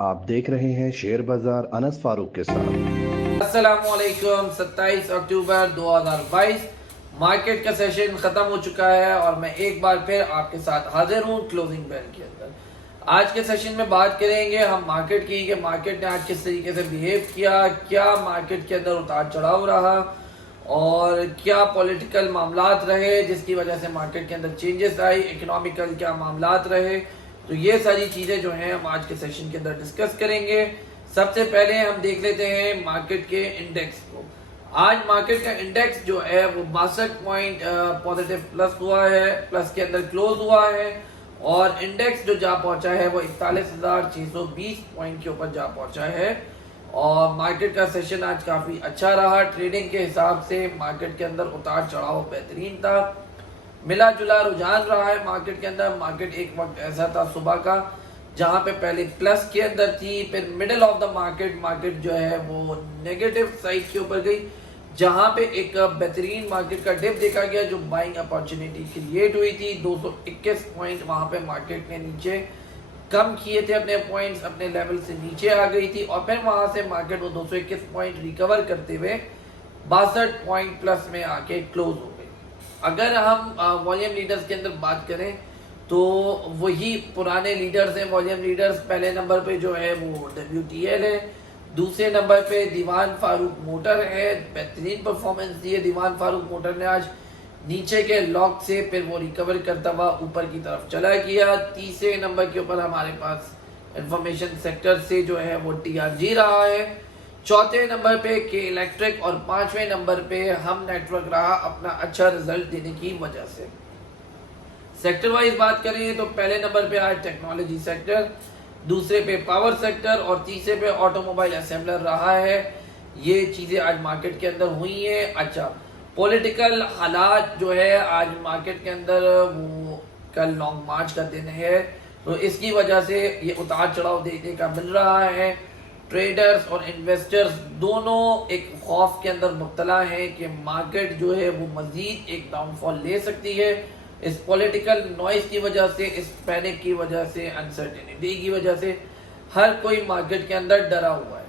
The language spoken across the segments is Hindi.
आप देख रहे हैं शेयर बाजार अनस फारूक के साथ। अस्सलामुअलैकुम। 27 अक्टूबर 2022 मार्केट का सेशन खत्म हो चुका है और मैं एक बार फिर आपके साथ हाजिर हूँ क्लोजिंग बेल के अंदर। आज के सेशन में बात करेंगे हम मार्केट की कि मार्केट ने आज किस तरीके से बिहेव किया, क्या मार्केट के अंदर उतार चढ़ाव रहा और क्या पॉलिटिकल मामलात रहे जिसकी वजह से मार्केट के अंदर चेंजेस आई, इकोनॉमिकल क्या मामलात रहे। तो ये सारी चीजें जो हैं हम आज के सेशन के अंदर डिस्कस करेंगे। सबसे पहले हम देख लेते हैं मार्केट के इंडेक्स को। आज मार्केट का इंडेक्स जो है वो 62 पॉइंट पॉजिटिव प्लस हुआ है, प्लस के अंदर क्लोज हुआ है और इंडेक्स जो जा पहुंचा है वो 41,620 पॉइंट के ऊपर जा पहुंचा है। और मार्केट का सेशन आज काफी अच्छा रहा। ट्रेडिंग के हिसाब से मार्केट के अंदर उतार चढ़ाव बेहतरीन था, मिला जुला रुझान रहा है मार्केट के अंदर। मार्केट एक वक्त ऐसा था सुबह का जहां पे पहले प्लस के अंदर थी, फिर मिडिल ऑफ द मार्केट जो है वो नेगेटिव साइड के ऊपर गई, जहां पे एक बेहतरीन मार्केट का डिप देखा गया जो बाइंग अपॉर्चुनिटी क्रिएट हुई थी। 221 पॉइंट वहां पे मार्केट ने नीचे कम किए थे, अपने पॉइंट्स अपने लेवल से नीचे आ गई थी और फिर वहां से मार्केट वो 221 पॉइंट रिकवर करते हुए 62 पॉइंट प्लस में आके क्लोज हो गई। अगर हम वॉल्यूम लीडर्स के अंदर बात करें तो वही पुराने लीडर्स हैं वॉल्यूम लीडर्स। पहले नंबर पे जो है वो WTL है, दूसरे नंबर पे दीवान फारूक मोटर है। बेहतरीन परफॉर्मेंस दी है दीवान फारूक मोटर ने आज, नीचे के लॉक से फिर वो रिकवर करता हुआ ऊपर की तरफ चला गया। तीसरे नंबर के ऊपर हमारे पास इंफॉर्मेशन सेक्टर से जो है वो TRG रहा है। चौथे नंबर पे के इलेक्ट्रिक और पांचवें नंबर पे हम नेटवर्क रहा अपना अच्छा रिजल्ट देने की वजह से। सेक्टर वाइज बात करें तो पहले नंबर पे आज टेक्नोलॉजी सेक्टर, दूसरे पे पावर सेक्टर और तीसरे पे ऑटोमोबाइल असेंबलर रहा है। ये चीजें आज मार्केट के अंदर हुई हैं। अच्छा, पॉलिटिकल हालात जो है आज मार्केट के अंदर, वो कल लॉन्ग मार्च का दिन है तो इसकी वजह से ये उतार चढ़ाव देखने का मिल रहा है। ट्रेडर्स और इन्वेस्टर्स दोनों एक खौफ के अंदर मुब्तला हैं कि मार्केट जो है वो मजीद एक डाउनफॉल ले सकती है। इस पॉलिटिकल नॉइस की वजह से, इस पैनिक की वजह से, अनसर्टेनिटी की वजह से हर कोई मार्केट के अंदर डरा हुआ है।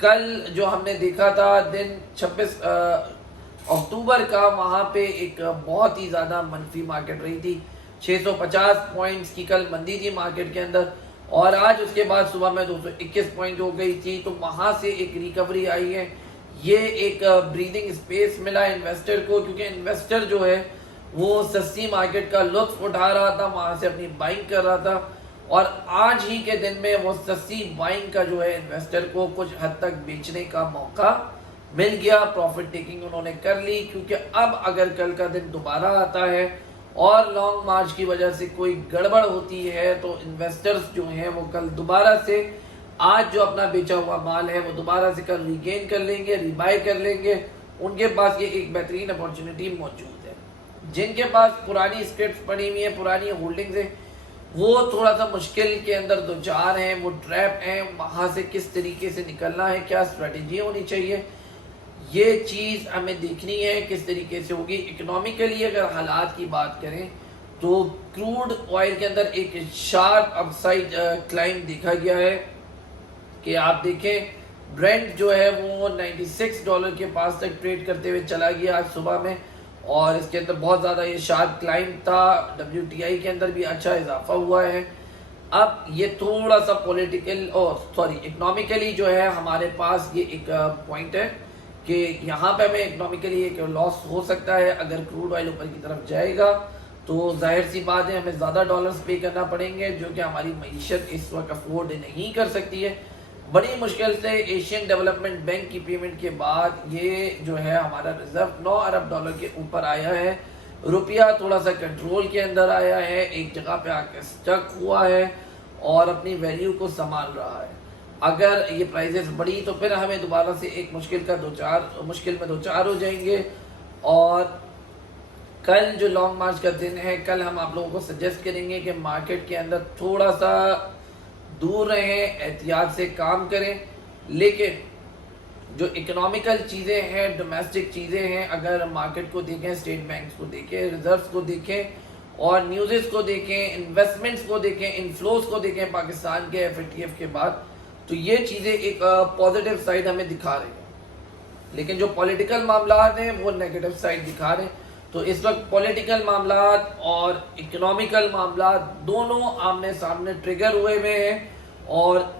कल जो हमने देखा था दिन 26 अक्टूबर का, वहां पे एक बहुत ही ज्यादा मनफी मार्केट रही थी। 650 पॉइंट्स की कल मंदी थी मार्केट के अंदर और आज उसके बाद सुबह में 221 पॉइंट हो गई थी। तो वहां से एक रिकवरी आई है। ये एक ब्रीदिंग स्पेस मिला इन्वेस्टर को, क्योंकि इन्वेस्टर जो है वो सस्ती मार्केट का लुत्फ उठा रहा था, वहां से अपनी बाइंग कर रहा था और आज ही के दिन में वो सस्ती बाइंग का जो है इन्वेस्टर को कुछ हद तक बेचने का मौका मिल गया। प्रॉफिट टेकिंग उन्होंने कर ली, क्योंकि अब अगर कल का दिन दोबारा आता है और लॉन्ग मार्च की वजह से कोई गड़बड़ होती है तो इन्वेस्टर्स जो हैं वो कल दोबारा से आज जो अपना बेचा हुआ माल है वो दोबारा से कल रीगेन कर लेंगे, रिबाई कर लेंगे। उनके पास ये एक बेहतरीन अपॉर्चुनिटी मौजूद है। जिनके पास पुरानी स्क्रिप्ट पड़ी हुई है, पुरानी होल्डिंग्स है, वो थोड़ा सा मुश्किल के अंदर दो चार हैं, वो ट्रैप हैं। वहां से किस तरीके से निकलना है, क्या स्ट्रेटेजी होनी चाहिए, ये चीज हमें देखनी है किस तरीके से होगी। इकोनॉमिकली अगर हालात की बात करें तो क्रूड ऑयल के अंदर एक शार्प अपसाइड क्लाइम देखा गया है कि आप देखें ब्रेंट जो है वो $96 के पास तक ट्रेड करते हुए चला गया आज सुबह में और इसके अंदर बहुत ज़्यादा ये शार्प क्लाइम था। WTI के अंदर भी अच्छा इजाफा हुआ है। अब ये थोड़ा सा पॉलिटिकल और इकोनॉमिकली जो है हमारे पास ये एक पॉइंट है कि यहाँ पे हमें इकोनॉमिकली एक लॉस हो सकता है। अगर क्रूड ऑयल ऊपर की तरफ जाएगा तो जाहिर सी बात है हमें ज़्यादा डॉलर्स पे करना पड़ेंगे, जो कि हमारी मईशत इस वक्त अफोर्ड नहीं कर सकती है। बड़ी मुश्किल से एशियन डेवलपमेंट बैंक की पेमेंट के बाद ये जो है हमारा रिजर्व $9 अरब के ऊपर आया है। रुपया थोड़ा सा कंट्रोल के अंदर आया है, एक जगह पे आकर स्टक हुआ है और अपनी वैल्यू को संभाल रहा है। अगर ये प्राइसेस बढ़ी तो फिर हमें दोबारा से एक मुश्किल में दो चार हो जाएंगे। और कल जो लॉन्ग मार्च का दिन है, कल हम आप लोगों को सजेस्ट करेंगे कि मार्केट के अंदर थोड़ा सा दूर रहें, एहतियात से काम करें। लेकिन जो इकोनॉमिकल चीज़ें हैं, डोमेस्टिक चीज़ें हैं, अगर मार्केट को देखें, स्टेट बैंक्स को देखें, रिजर्व्स को देखें और न्यूज़ को देखें, इन्वेस्टमेंट्स को देखें, इनफ्लोज को देखें पाकिस्तान के FATF के बाद, तो ये चीज़ें एक पॉजिटिव साइड हमें दिखा रही है। लेकिन जो पॉलिटिकल मामला हैं वो नेगेटिव साइड दिखा रहे हैं। तो इस वक्त पॉलिटिकल मामला और इकोनॉमिकल मामला दोनों आमने सामने ट्रिगर हुए हैं और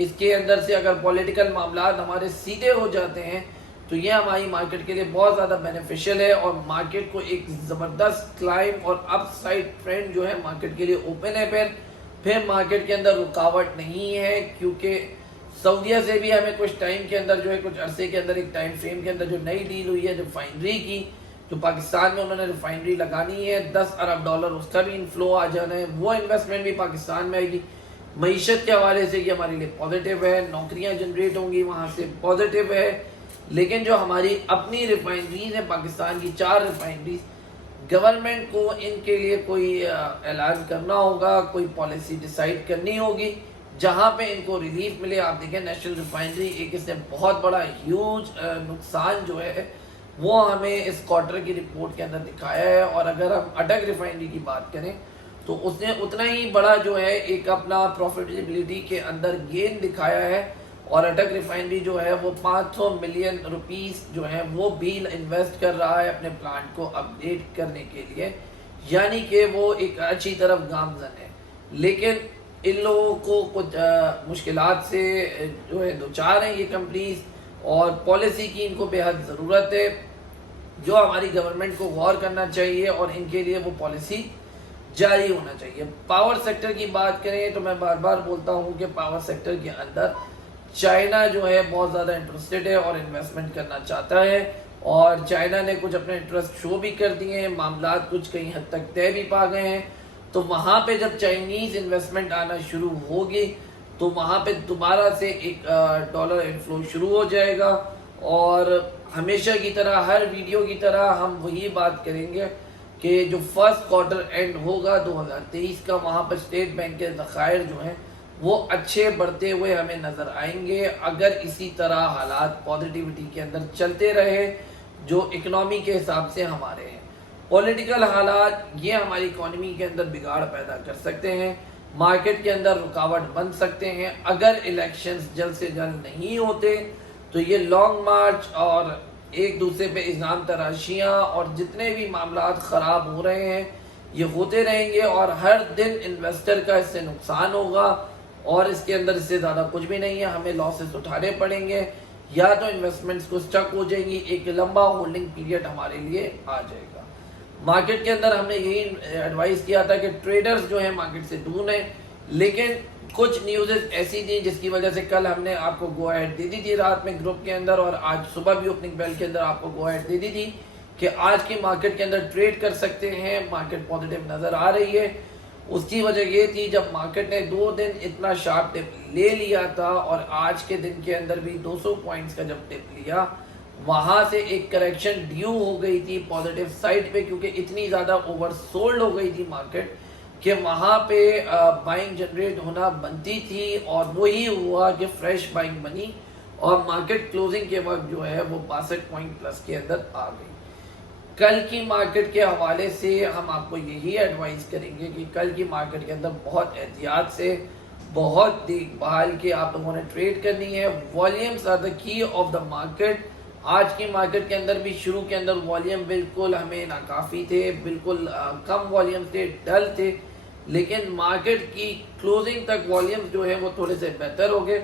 इसके अंदर से अगर पॉलिटिकल मामला हमारे सीधे हो जाते हैं तो ये हमारी मार्केट के लिए बहुत ज़्यादा बेनिफिशियल है और मार्केट को एक ज़बरदस्त क्लाइम और अपसाइड ट्रेंड जो है मार्केट के लिए ओपन है। फिर मार्केट के अंदर रुकावट नहीं है, क्योंकि सऊदीया से भी हमें कुछ टाइम के अंदर जो है कुछ अरसे के अंदर एक टाइम फ्रेम के अंदर जो नई डील हुई है रिफाइनरी की, जो पाकिस्तान में उन्होंने रिफाइनरी लगानी है, $10 अरब उसका भी इनफ्लो आ जाना है, वो इन्वेस्टमेंट भी पाकिस्तान में आएगी। मईशत के हवाले से ये हमारे लिए पॉजिटिव है, नौकरियां जनरेट होंगी वहाँ से, पॉजिटिव है। लेकिन जो हमारी अपनी रिफाइनरीज है पाकिस्तान की 4 रिफाइनरीज, गवर्नमेंट को इनके लिए कोई ऐलान करना होगा, कोई पॉलिसी डिसाइड करनी होगी जहाँ पे इनको रिलीफ मिले। आप देखें नेशनल रिफाइनरी एक इसने बहुत बड़ा ह्यूज नुकसान जो है वो हमें इस क्वार्टर की रिपोर्ट के अंदर दिखाया है। और अगर हम अटक रिफाइनरी की बात करें तो उसने उतना ही बड़ा जो है एक अपना प्रॉफिटेबिलिटी के अंदर गेन दिखाया है और अटक रिफाइनरी जो है वो 500 मिलियन रुपीस जो है वो भी इन्वेस्ट कर रहा है अपने प्लांट को अपडेट करने के लिए, यानी कि वो एक अच्छी तरफ गामजन है। लेकिन इन लोगों को कुछ मुश्किलात से जो है दो चार हैं ये कंपनीज और पॉलिसी की इनको बेहद ज़रूरत है, जो हमारी गवर्नमेंट को गौर करना चाहिए और इनके लिए वो पॉलिसी जारी होना चाहिए। पावर सेक्टर की बात करें तो मैं बार बार बोलता हूँ कि पावर सेक्टर के अंदर चाइना जो है बहुत ज़्यादा इंटरेस्टेड है और इन्वेस्टमेंट करना चाहता है और चाइना ने कुछ अपने इंटरेस्ट शो भी कर दिए हैं, मामला कुछ कहीं हद तक तय भी पा गए हैं। तो वहाँ पे जब चाइनीज़ इन्वेस्टमेंट आना शुरू होगी तो वहाँ पे दोबारा से एक डॉलर इनफ्लो शुरू हो जाएगा और हमेशा की तरह हर वीडियो की तरह हम वही बात करेंगे कि जो फर्स्ट क्वार्टर एंड होगा 2023 का, वहाँ पर स्टेट बैंक के ज़खायर जो हैं वो अच्छे बढ़ते हुए हमें नज़र आएंगे अगर इसी तरह हालात पॉजिटिविटी के अंदर चलते रहे जो इकनॉमी के हिसाब से हमारे हैं। पॉलिटिकल हालात ये हमारी इकोनॉमी के अंदर बिगाड़ पैदा कर सकते हैं, मार्केट के अंदर रुकावट बन सकते हैं। अगर इलेक्शंस जल्द से जल्द नहीं होते तो ये लॉन्ग मार्च और एक दूसरे पे इल्ज़ाम तराशियाँ और जितने भी मामलात ख़राब हो रहे हैं ये होते रहेंगे और हर दिन इन्वेस्टर का इससे नुकसान होगा और इसके अंदर इससे ज़्यादा कुछ भी नहीं है। हमें लॉसेस उठाने पड़ेंगे या तो इन्वेस्टमेंट्स को स्टक हो जाएंगी, एक लंबा होल्डिंग पीरियड हमारे लिए आ जाएगा। मार्केट के अंदर हमने यही एडवाइस किया था कि ट्रेडर्स जो है मार्केट से दूर हैं, लेकिन कुछ न्यूज़ेस ऐसी थी जिसकी वजह से कल हमने आपको गो अहेड दे दी थी रात में ग्रुप के अंदर और आज सुबह भी ओपनिंग बेल के अंदर आपको गो अहेड दे दी थी कि आज की मार्केट के अंदर ट्रेड कर सकते हैं, मार्केट पॉजिटिव नज़र आ रही है। उसकी वजह ये थी जब मार्केट ने 2 दिन इतना शार्प टिप ले लिया था और आज के दिन के अंदर भी 200 पॉइंट्स का जब टिप लिया वहाँ से एक करेक्शन ड्यू हो गई थी पॉजिटिव साइड पे, क्योंकि इतनी ज़्यादा ओवरसोल्ड हो गई थी मार्केट कि वहाँ पे बाइंग जनरेट होना बनती थी और वही हुआ कि फ्रेश बाइंग बनी और मार्केट क्लोजिंग के वक्त जो है वो 62 पॉइंट प्लस के अंदर आ गई। कल की मार्केट के हवाले से हम आपको यही एडवाइस करेंगे कि कल की मार्केट के अंदर बहुत एहतियात से, बहुत देखभाल के आप लोगों ने ट्रेड करनी है। Volumes are the key of the market. आज की मार्केट के अंदर भी शुरू के अंदर वॉल्यूम बिल्कुल हमें नाकाफ़ी थे, बिल्कुल कम वॉल्यूम थे, डल थे, लेकिन मार्केट की क्लोजिंग तक वॉल्यूम जो है वो थोड़े से बेहतर हो गए।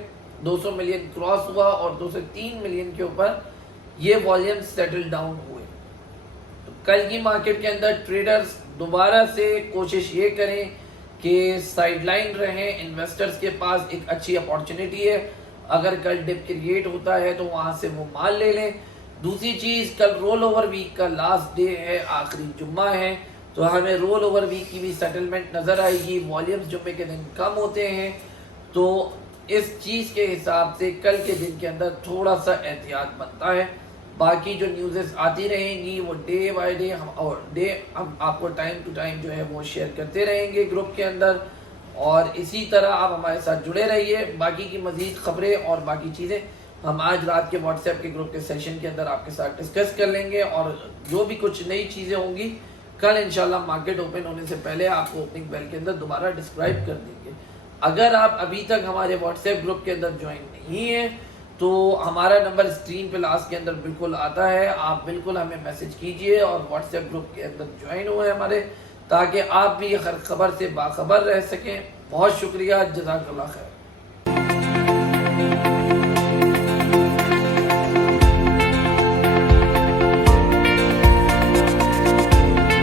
200 मिलियन क्रॉस हुआ और 203 मिलियन के ऊपर ये वॉल्यूम सेटल डाउन हुए। तो कल की मार्केट के अंदर ट्रेडर्स दोबारा से कोशिश ये करें कि साइडलाइन रहें। इन्वेस्टर्स के पास एक अच्छी अपॉर्चुनिटी है, अगर कल डिप क्रिएट होता है तो वहाँ से वो माल ले लें। दूसरी चीज़, कल रोल ओवर वीक का लास्ट डे है, आखिरी जुम्मा है, तो हमें रोल ओवर वीक की भी सेटलमेंट नज़र आएगी। वॉल्यूम्स जुम्मे के दिन कम होते हैं, तो इस चीज़ के हिसाब से कल के दिन के अंदर थोड़ा सा एहतियात बनता है। बाकी जो न्यूज़ेस आती रहेंगी वो डे बाय डे हम आपको टाइम टू टाइम जो है वो शेयर करते रहेंगे ग्रुप के अंदर, और इसी तरह आप हमारे साथ जुड़े रहिए। बाकी की मज़ीद ख़बरें और बाकी चीज़ें हम आज रात के व्हाट्सएप के ग्रुप के सेशन के अंदर आपके साथ डिस्कस कर लेंगे, और जो भी कुछ नई चीज़ें होंगी कल इंशाल्लाह मार्केट ओपन होने से पहले आपको ओपनिंग बेल के अंदर दोबारा डिस्क्राइब कर देंगे। अगर आप अभी तक हमारे व्हाट्सएप ग्रुप के अंदर ज्वाइन नहीं है तो हमारा नंबर स्क्रीन पे लास्ट के अंदर बिल्कुल आता है, आप बिल्कुल हमें मैसेज कीजिए और व्हाट्सएप ग्रुप के अंदर ज्वाइन हुए हमारे, ताकि आप भी हर खबर से बाखबर रह सकें। बहुत शुक्रिया, जज़ाकल्लाह खैर।